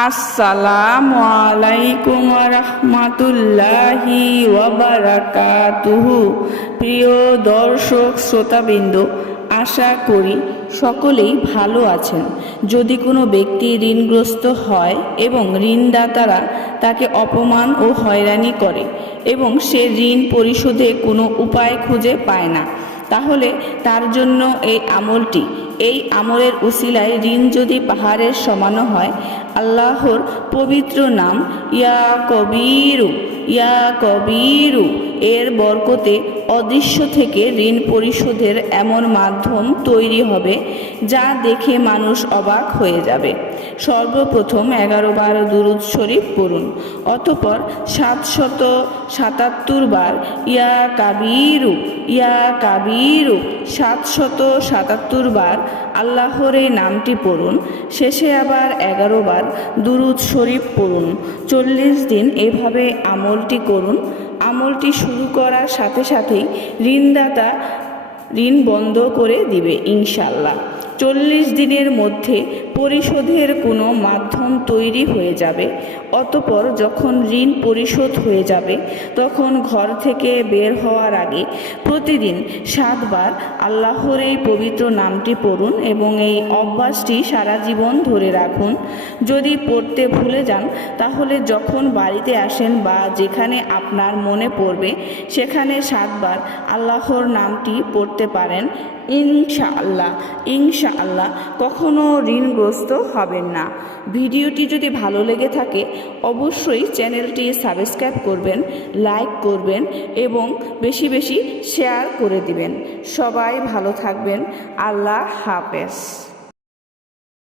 আসসালামু আলাইকুম রাহমাতুল্লাহি ওয়া বারাকাতুহু। প্রিয় দর্শক শ্রোতাবৃন্দ, আশা করি সকলেই ভালো আছেন। যদি কোনো ব্যক্তি ঋণগ্রস্ত হয় এবং ঋণদাতারা তাকে অপমান ও হয়রানি করে এবং সে ঋণ পরিশোধে কোনো উপায় খুঁজে পায় না, তাহলে তার জন্য এই আমলের উসিলায় ঋণ যদি পাহাড়ের সমানো হয়, আল্লাহর পবিত্র নাম ইয়া কবিরু এর বরকতে অদৃশ্য থেকে ঋণ পরিশোধের এমন মাধ্যম তৈরি হবে যা দেখে মানুষ অবাক হয়ে যাবে। সর্বপ্রথম 11 বার দুরূদ শরীফ পড়ুন, অতঃপর 777 বার ইয়া কাবিরু 777 বার আল্লাহর এই নামটি পড়ুন। শেষে আবার 11 বার দুরূদ শরীফ পড়ুন। 40 দিন এভাবে আমলটি করুন। আমলটি শুরু করার সাথে সাথেই ঋণদাতা ঋণ বন্ধ করে দিবে ইনশাআল্লাহ। 40 দিনের মধ্যে পরিশোধের কোনো মাধ্যম তৈরি হয়ে যাবে। অতঃপর যখন ঋণ পরিশোধ হয়ে যাবে, তখন ঘর থেকে বের হওয়ার আগে প্রতিদিন 7 বার আল্লাহর এই পবিত্র নামটি পড়ুন এবং এই অভ্যাসটি সারা জীবন ধরে রাখুন। যদি পড়তে ভুলে যান, তাহলে যখন বাড়িতে আসেন বা যেখানে আপনার মনে পড়বে সেখানে 7 বার আল্লাহর নামটি পড়তে পারেন। ইনশাআল্লাহ কখনো ঋণগ্রস্ত হবেন না। ভিডিওটি যদি ভালো লেগে থাকে অবশ্যই চ্যানেলটি সাবস্ক্রাইব করবেন, লাইক করবেন এবং বেশি বেশি শেয়ার করে দিবেন। সবাই ভালো থাকবেন। আল্লাহ হাফেজ।